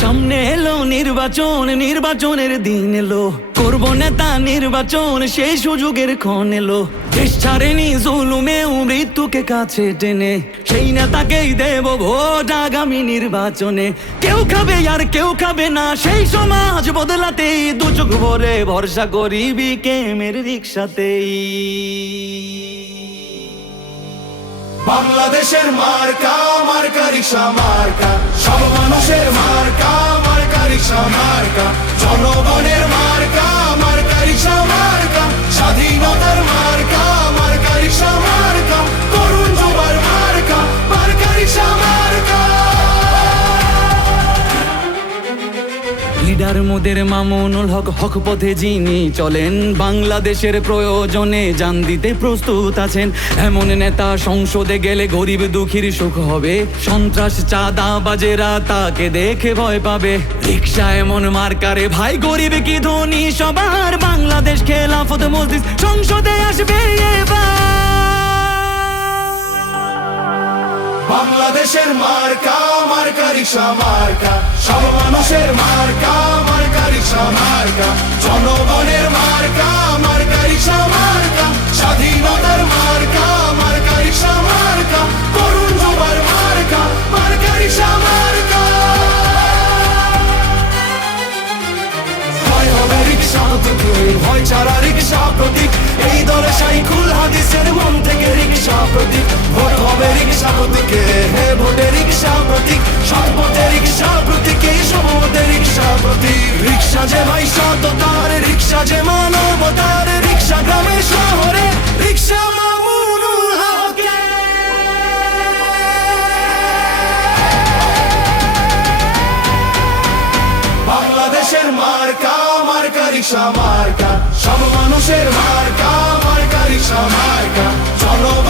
সামনে এলো নির্বাচন, নির্বাচনের দিন এলো, করব নেতা নির্বাচন, সেই সুযোগের ক্ষণ এলো। দেশ ছাড়েনি জুলুমেও মৃত্যুকে কাছে টেনে, সেই নেতাকেই দেব ভোট আগামী নির্বাচনে। কেউ খাবে আর কেউ খাবে না, সেই সমাজ বদলাতেই দু চোখ ভরে ভরসা করি বিকেমের রিক্সাতেই। বাংলাদেশের মার্কা, মার্কা রিক্সা মার্কা, সব মানুষের মার্কা, মার্কা রিক্সা মার্কা, জনগণের মার্কা, মার্কা রিক্সা মার্কা, স্বাধীনতার মার্কা, মার্কা রিক্সা মার্কা, তরুণ যুবার মার্কা, মার্কা রিক্সা মার্কা। লিডার মোদের মামুনুল হক, হক পথে যিনি চলেন, বাংলাদেশের প্রয়োজনে জান দিতে প্রস্তুত আছেন। এমন নেতা সংসদে গেলে গরিব দুঃখীর সুখ হবে, সন্ত্রাস চাঁদাবাজেরা তাকে দেখে ভয় পাবে। রিক্সা এমন মার্কারে ভাই, গরিব কি ধনী সবার, বাংলাদেশ খেলাফত মজলিস সংসদে আসবে এবার। বাংলাদেশের মার্কা, মার্কা রিক্সা মার্কা, সব মানুষের মার্কা, মার্কা রিক্সা মার্কা, জনগণের মার্কা, মার্কা রিক্সা মার্কা, স্বাধীনতার মার্কা, মার্কা রিক্সা মার্কা, তরুণ যুবার মার্কা, মার্কা রিক্সা মার্কা। ভয় হবে রিক্সা প্রতীকে, ভয় ছাড়া রিক্সা প্রতীক, এই দলে শাইখুল হাদিসের মন থেকে রিক্সা প্রতীক। ভোট হবে রিক্সা প্রতীকে, হে ভোটে রিক্সা প্রতীক, সৎ পথে রিক্সা প্রতীক, এই সবতে রিক্সা প্রতীক। রিক্সা যে ভাই সততার, রিক্সা যে মানবতার, রিক্সা গ্রামে শহরে, রিক্সা মামুনুল হকের। বাংলাদেশের মার্কা, মার্কা রিক্সা মার্কা, সব মানুষের মার্কা, মার্কা রিক্সা মার্কা, জনগণের